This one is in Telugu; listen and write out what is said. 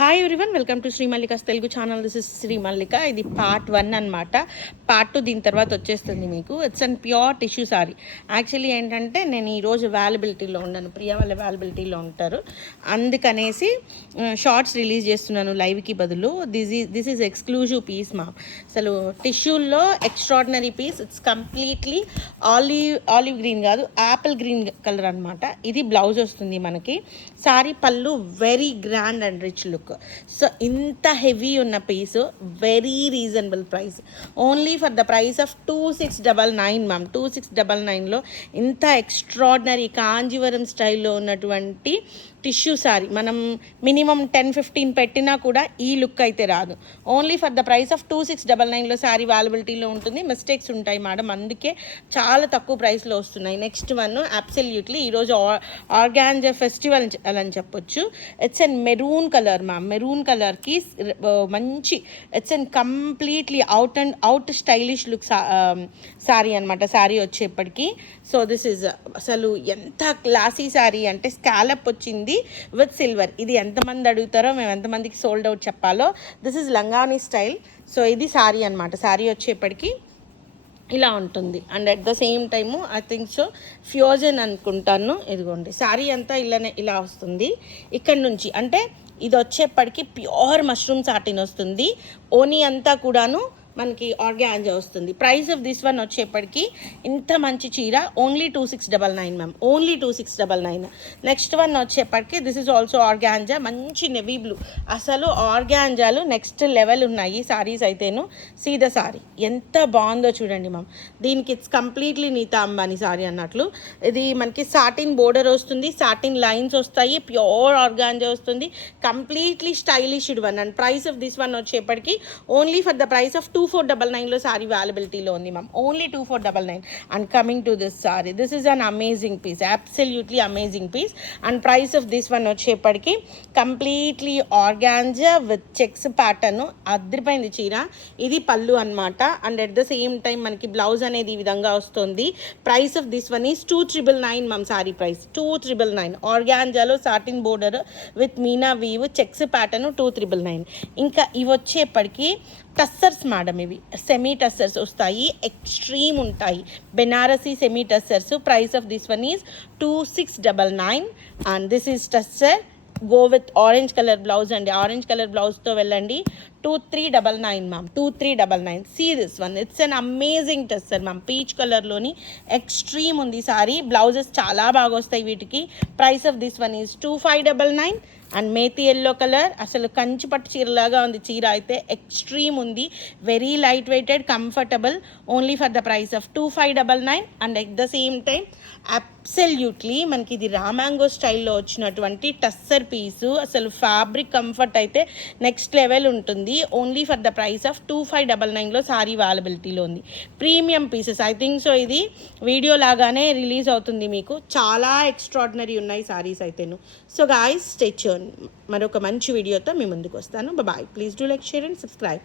Hi everyone, welcome to Shri Mallika's Telugu channel. This is Shri Mallika. ఇది పార్ట్ 1 అనమాట. పార్ట్ 2 దీని తర్వాత వచ్చేస్తుంది మీకు. It's and pure tissue sorry. Actually ఏంటంటే నేను ఈరోజు అవైలబిలిటీలో ఉన్నాను, ప్రియా వాళ్ళ అవైలబిలిటీలో ఉంటారు, అందుకనేసి షార్ట్స్ రిలీజ్ చేస్తున్నాను లైవ్కి బదులు. దిస్ ఈజ్ ఎక్స్క్లూజివ్ పీస్ మా. అసలు టిష్యూల్లో extraordinary piece. It's completely olive green కాదు, యాపిల్ గ్రీన్ కలర్ అనమాట. ఇది బ్లౌజ్ వస్తుంది మనకి. సారీ పళ్ళు very grand and rich look. So ఇంత హెవీ ఉన్న piece, very reasonable price, only for the price of 2699 ma'am. 2699లో ఇంత ఎక్స్ట్రాడినరీ కాంజీవరం స్టైల్లో ఉన్నటువంటి టిష్యూ సారీ మనం మినిమం 10-15 పెట్టినా కూడా ఈ లుక్ అయితే రాదు. Only for the price of 2699లో సారీ అవైలబిలిటీలో ఉంటుంది. మిస్టేక్స్ ఉంటాయి మేడం, అందుకే చాలా తక్కువ ప్రైస్లో వస్తున్నాయి. నెక్స్ట్ వన్ అబ్సల్యూట్లీ ఈరోజు ఆర్గాంజా ఫెస్టివల్ అని చెప్పొచ్చు. It's and maroon colour ma'am. Maroon కలర్కి మంచి it's and completely out stylish look sari అనమాట. సారీ వచ్చేప్పటికి సో దిస్ ఈజ్ అసలు ఎంత క్లాసీ సారీ అంటే స్కాలప్ వచ్చింది విత్ సిల్వర్. ఇది ఎంతమంది అడుగుతారో, మేము ఎంతమందికి సోల్డ్ అవుట్ చెప్పాలో. దిస్ ఈజ్ లంగానీ స్టైల్. సో ఇది సారీ అనమాట. సారీ వచ్చేప్పటికి ఇలా ఉంటుంది. And at the same time I think so fusion అనుకుంటాను. ఇదిగోండి సారీ అంతా ఇలా వస్తుంది. ఇక్కడ నుంచి అంటే ఇది వచ్చేప్పటికి ప్యూర్ మష్రూమ్ సాటిన్ వస్తుంది. ఓనీ అంతా కూడాను మనకి ఆర్గాంజా వస్తుంది. ప్రైస్ ఆఫ్ దిస్ వన్ వచ్చేప్పటికి ఇంత మంచి చీర only 2699 ma'am. Only 2699. Next one వచ్చేప్పటికి దిస్ ఇస్ ఆల్సో ఆర్గాంజా, మంచి నెవీ బ్లూ. అసలు ఆర్గాంజాలు నెక్స్ట్ లెవెల్ ఉన్నాయి సారీస్ అయితేను. సీ ద సారీ ఎంత బాగుందో చూడండి మ్యామ్. దీనికి ఇట్స్ కంప్లీట్లీ నీతా అంబానీ సారీ అన్నట్లు. ఇది మనకి సాటిన్ బోర్డర్ వస్తుంది, సాటిన్ లైన్స్ వస్తాయి, ప్యూర్ ఆర్గాంజా వస్తుంది, completely stylish one. And price of this one వచ్చేప్పటికి only for the price of 2499లో సారీ అవైలబిలిటీలో ఉంది ma'am. Only 2499. And coming to this sari, this is an amazing piece, absolutely amazing piece. And price of this one వచ్చేప్పటికి completely organza with checks pattern. అదిరిపోయింది చీర. ఇది పళ్ళు అనమాట. And at the same time మనకి బ్లౌజ్ అనేది ఈ విధంగా వస్తుంది. Price of this one is 2399 ma'am. Sari price 2399. ఆర్గాంజాలో satin border with meena weave checks pattern 2399. ఇంకా ఇవి వచ్చేప్పటికి టస్సర్స్ మేడం. ఇవి సెమీ టస్సర్స్ వస్తాయి, ఎక్స్ట్రీమ్ ఉంటాయి, Banarasi semi tussars. Price of this one is 2699. And this is tussar. Go with orange colour blouse అండి. ఆరెంజ్ కలర్ బ్లౌజ్తో వెళ్ళండి. 2399 ma'am. 2399. See this one, it's an amazing tussar ma'am. Peach కలర్లోని ఎక్స్ట్రీమ్ ఉంది సారీ. బ్లౌజెస్ చాలా బాగా వస్తాయి వీటికి. Price of this one is 2599. And methi yellow colour, అసలు కంచి పట్టు చీరలాగా ఉంది చీర అయితే. ఎక్స్ట్రీమ్ ఉంది, very light weighted, comfortable. Only for the price of 2599. And at the same time absolutely మనకి ఇది రామాంగో స్టైల్లో వచ్చినటువంటి టస్సర్ పీసు. అసలు ఫ్యాబ్రిక్ కంఫర్ట్ అయితే నెక్స్ట్ లెవెల్ ఉంటుంది. Only for the price of 2599లో sari అవైలబిలిటీలో ఉంది. Premium pieces I think so ఇది వీడియో లాగానే రిలీజ్ అవుతుంది మీకు. చాలా ఎక్స్ట్రాడినరీ ఉన్నాయి సారీస్ అయితేను. So guys stay tune. మరొక మంచి వీడియోతో మీ ముందుకు వస్తాను. Bye. Please do like, share and subscribe.